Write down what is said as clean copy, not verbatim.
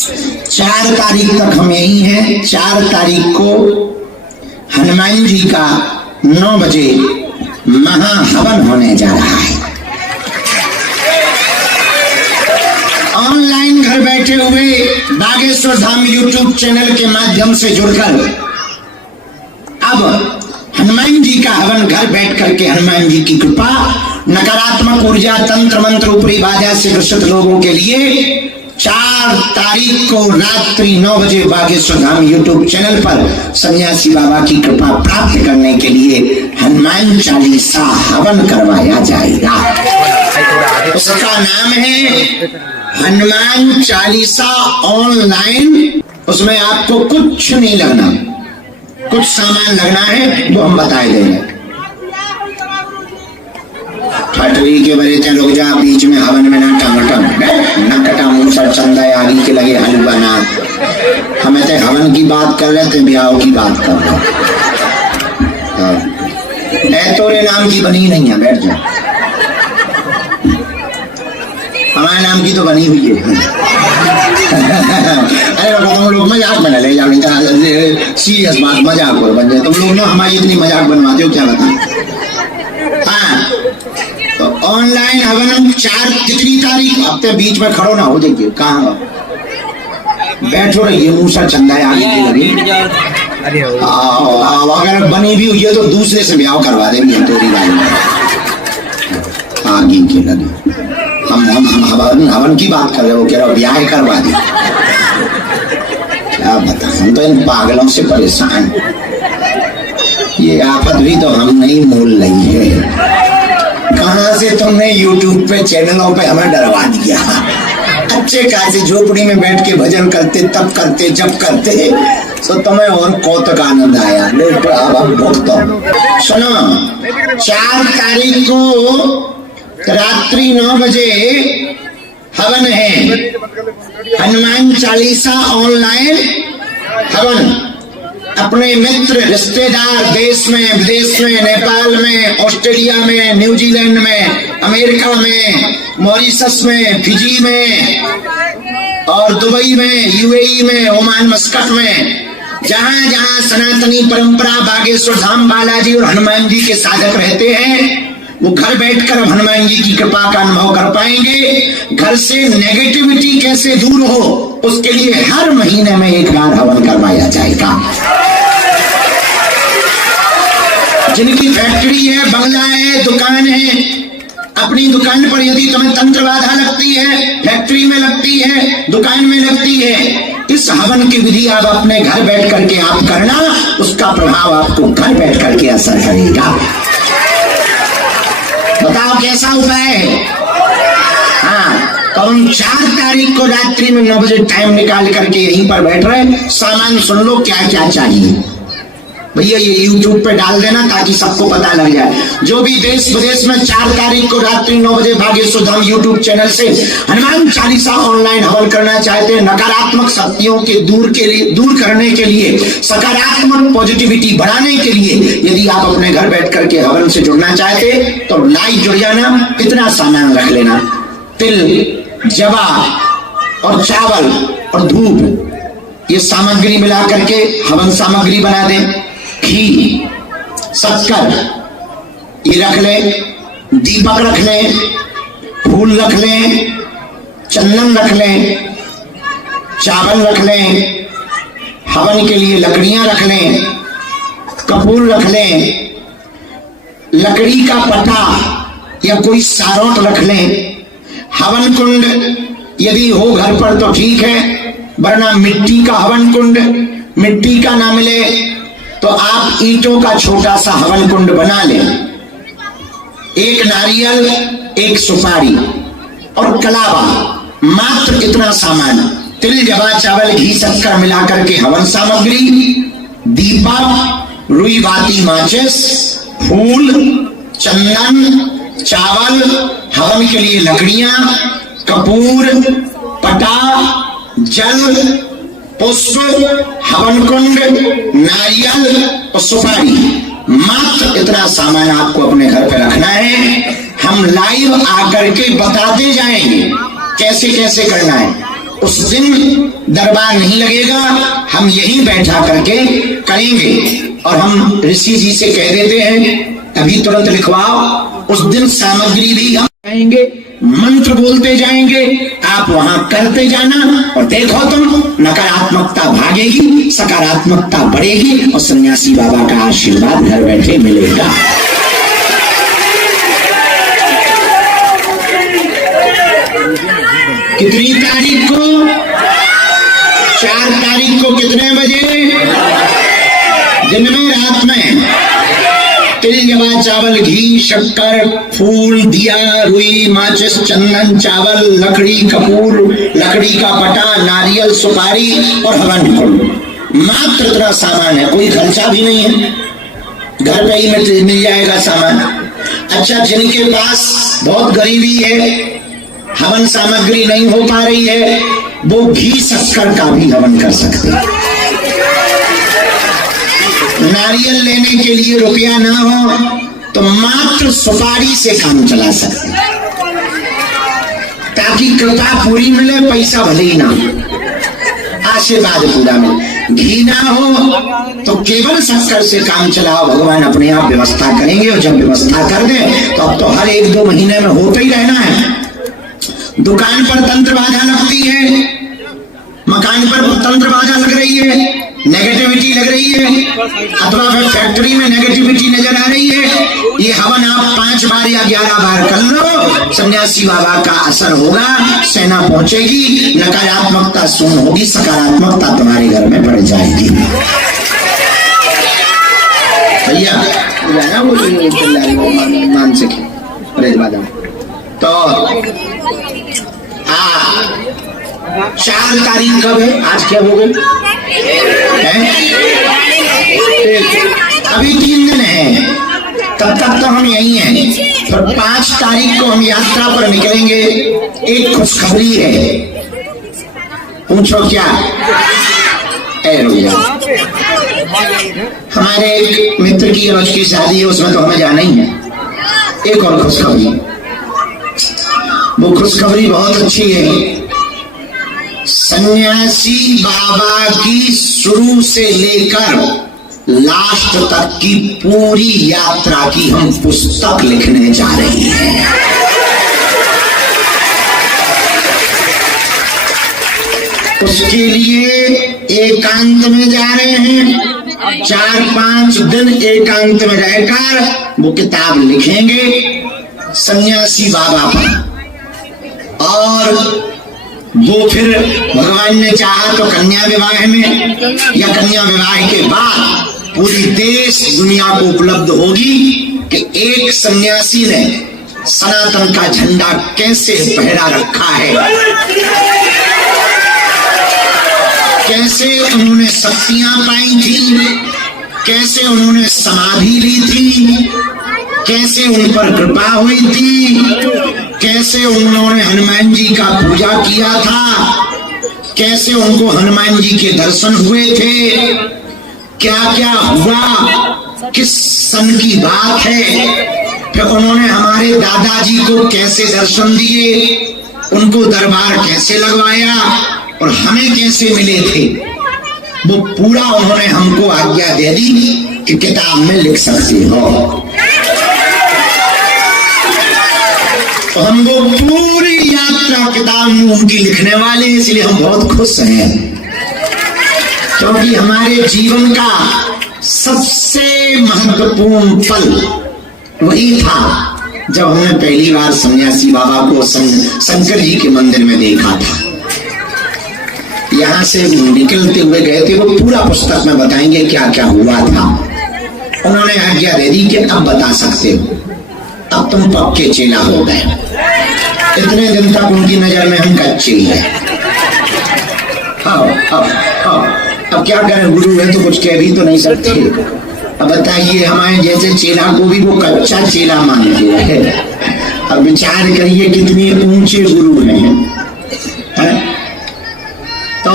4 तारीख तक हम यही हैं। 4 तारीख को हनुमान जी का 9 बजे महाहवन होने जा रहा है। ऑनलाइन घर बैठे हुए बागेश्वर धाम यूट्यूब चैनल के माध्यम से जुड़कर अब हनुमान जी का हवन घर बैठ करके हनुमान जी की कृपा, नकारात्मक ऊर्जा, तंत्र मंत्र, ऊपरी बाधा से ग्रसित लोगों के लिए 4 तारीख को रात्रि 9 बजे बागेश्वर धाम यूट्यूब चैनल पर सन्यासी बाबा की कृपा प्राप्त करने के लिए हनुमान चालीसा हवन करवाया जाएगा। उसका नाम है हनुमान चालीसा ऑनलाइन। उसमें आपको कुछ नहीं लगना, कुछ सामान लगना है वो हम बताए देंगे। फटरी के बड़े चलो जा बीच में हवन में ना टमाटम न कटा मुंह सर चंदा आगे के लगे हलवा ना। हमें तो हवन की बात कर रहे थे, ब्याह की बात कर रहे। तोरे नाम की बनी नहीं है, बैठ जा। हमारे नाम की तो बनी हुई है। अरे बाबा तुम लोग मजाक बना ले जाओ, सीरियस बात मजाक बन जाए। तुम लोग ना हमारी इतनी मजाक बनवाते हो, क्या बता। हाँ तो ऑनलाइन हवन 4 कितनी तारीख, अब तो बीच में खड़ो ना हो जाइए, कहाँ बैठो रहिए, मुंह सर चंदा आगे की लगी। अगर बनी भी हुई है तो दूसरे से ब्याह करवा दे तोरी भाई आगे की लगी। हम हवन की बात कर रहे हो, कह रहे हो ब्याह करवा दे। क्या बताएं, हम तो इन पागलों से परेशान। ये आफत भी तो हम नहीं मोल रही है। कहां से तुमने YouTube पे चैनलों पे हमें डरवा दिया। अच्छे खासे झोपड़ी में बैठ के भजन करते, तब करते, जब करते तो तुम्हें और कौतुक आनंद आया। लोग भुगतो। सुनो 4 तारीख को रात्रि 9 बजे हवन है, हनुमान चालीसा ऑनलाइन हवन। अपने मित्र रिश्तेदार देश में, विदेश में, नेपाल में, ऑस्ट्रेलिया में, न्यूजीलैंड में, अमेरिका में, मॉरिशस में, फिजी में और दुबई में, यूएई में, ओमान मस्कट में, जहां जहां सनातनी परंपरा बागेश्वर धाम बालाजी और हनुमान जी के साधक रहते हैं, वो घर बैठकर अब हनुमान जी की कृपा का अनुभव कर पाएंगे। घर से नेगेटिविटी कैसे दूर हो, उसके लिए हर महीने में 1 बार हवन करवाया जाएगा। जिनकी फैक्ट्री है, बंगला है, दुकान है, अपनी दुकान पर यदि तुम्हें तंत्र बाधा लगती है, फैक्ट्री में लगती है, दुकान में लगती है, इस हवन की विधि आप अपने घर बैठ करके आप करना, उसका प्रभाव आपको घर बैठ करके असर करेगा। बताओ कैसा उपाय है। हाँ तो हम 4 तारीख को रात्रि में 9 बजे टाइम निकाल करके यहीं पर बैठ रहे। सामान सुन लो क्या क्या चाहिए भैया, ये YouTube पे डाल देना ताकि सबको पता लग जाए। जो भी देश विदेश में 4 तारीख को रात्रि 9 बजे बागेश्वर धाम YouTube चैनल से हनुमान चालीसा ऑनलाइन हवन करना चाहते हैं, नकारात्मक शक्तियों के दूर करने के लिए, सकारात्मक पॉजिटिविटी बढ़ाने के लिए, यदि आप अपने घर बैठ करके हवन से जुड़ना चाहते तो लाइव जुड़ जाना। इतना सामान रख लेना, तिल, जवा और चावल और धूप, ये सामग्री मिला करके हवन सामग्री बना दें। घी, शक्कर ये रख ले, दीपक रख ले, फूल रख ले, चंदन रख ले, चावल रख ले, हवन के लिए लकड़ियां रख ले, कपूर रख ले, लकड़ी का पटा या कोई सारोट रख ले। हवन कुंड यदि हो घर पर तो ठीक है, वरना मिट्टी का हवन कुंड, मिट्टी का ना मिले तो आप ईंटों का छोटा सा हवन कुंड बना लें। 1 नारियल, 1 सुपारी और कलावा, मात्र इतना सामान। तिल, जवा, चावल, घी, शक्कर मिलाकर के हवन सामग्री, दीपक, रुई बाती, माचिस, फूल, चंदन, चावल, हवन के लिए लकड़ियां, कपूर, पटा, जल, पुष्प, हवन कुंड, नारियल और सुपारी। मात्र इतना सामान आपको अपने घर पे रखना है। हम लाइव आकर के बताते जाएंगे कैसे कैसे करना है। उस दिन दरबार नहीं लगेगा, हम यहीं बैठा करके करेंगे। और हम ऋषि जी से कह देते हैं अभी तुरंत लिखवाओ। उस दिन सामग्री भी हम जाएंगे, मंत्र बोलते जाएंगे, आप वहां करते जाना और देखो तुम नकारात्मकता भागेगी, सकारात्मकता बढ़ेगी और सन्यासी बाबा का आशीर्वाद घर बैठे मिलेगा। कितनी तारीख को? 4 तारीख को। कितने बजे? दिन में, रात में। तिल जवा चावल घी शक्कर फूल दिया रुई माचिस चंदन चावल लकड़ी कपूर लकड़ी का पटा नारियल सुपारी और हवन फूल। मात्र इतना सामान है, कोई खर्चा भी नहीं है, घर पे ही मिल जाएगा सामान। अच्छा, जिनके पास बहुत गरीबी है, हवन सामग्री नहीं हो पा रही है, वो घी शक्कर का भी हवन कर सकते हैं। नारियल लेने के लिए रुपया ना हो तो मात्र सुपारी से काम चला सकते हैं, ताकि कृपा पूरी मिले, पैसा भले ही ना हो, आशीर्वाद पूरा मिले। घी ना हो तो केवल शक्कर से काम चलाओ, भगवान अपने आप व्यवस्था करेंगे। और जब व्यवस्था कर दे तो अब तो हर 1-2 महीने में होते ही रहना है। दुकान पर तंत्र बाधा लगती है, मकान पर तंत्र बाधा लग रही है, नेगेटिविटी लग रही है, अथवा फिर फैक्ट्री में नेगेटिविटी नजर आ रही है, ये हवन आप 5 बार या 11 बार कर लो, सन्यासी बाबा का असर होगा, सेना पहुंचेगी, नकारात्मकता शून्य होगी, सकारात्मकता तुम्हारे घर में बढ़ जाएगी। भैया मानसिक तो 4 तारीख कब है? आज क्या हो गई? अभी 3 दिन है, तब तक तो हम यही हैं। फिर 5 तारीख को हम यात्रा पर निकलेंगे। एक खुशखबरी है, पूछो क्या? हमारे एक मित्र की रोज की शादी है, उसमें तो हमें जाना ही है। एक और खुशखबरी, वो खुशखबरी बहुत अच्छी है। सन्यासी बाबा की शुरू से लेकर लास्ट तक की पूरी यात्रा की हम पुस्तक लिखने जा रहे हैं। उसके लिए एकांत में जा रहे हैं, 4-5 दिन एकांत में रहकर वो किताब लिखेंगे सन्यासी बाबा पर। और वो फिर भगवान ने चाहा तो कन्या विवाह में या कन्या विवाह के बाद पूरी देश दुनिया को उपलब्ध होगी कि एक सन्यासी ने सनातन का झंडा कैसे फहरा रखा है, कैसे उन्होंने शक्तियां पाई थी, कैसे उन्होंने समाधि ली थी, कैसे उन पर कृपा हुई थी, कैसे उन्होंने हनुमान जी का पूजा किया था, कैसे उनको हनुमान जी के दर्शन हुए थे, क्या क्या हुआ, किस सन की बात है। फिर उन्होंने हमारे दादाजी को कैसे दर्शन दिए, उनको दरबार कैसे लगवाया और हमें कैसे मिले थे, वो पूरा उन्होंने हमको आज्ञा दे दी कि किताब में लिख सकते हो। तो हम वो पूरी यात्रा किताब में उनकी लिखने वाले, इसलिए हम बहुत खुश हैं, क्योंकि हमारे जीवन का सबसे महत्वपूर्ण पल वही था जब हमने पहली बार सन्यासी बाबा को शंकर जी के मंदिर में देखा था। यहाँ से निकलते हुए गए थे, वो पूरा पुस्तक में बताएंगे क्या क्या हुआ था। उन्होंने आज्ञा दे दी कि अब बता सकते हो, अब तुम पक्के चेला हो गए। इतने दिन तक उनकी नजर में हम कच्चे ही हैं। अब क्या करें, गुरु है तो कुछ कह भी तो नहीं सकते। अब बताइए, हमारे जैसे चेला को भी वो कच्चा चेला मानते हैं। अब विचार करिए कितने ऊंचे गुरु हैं। तो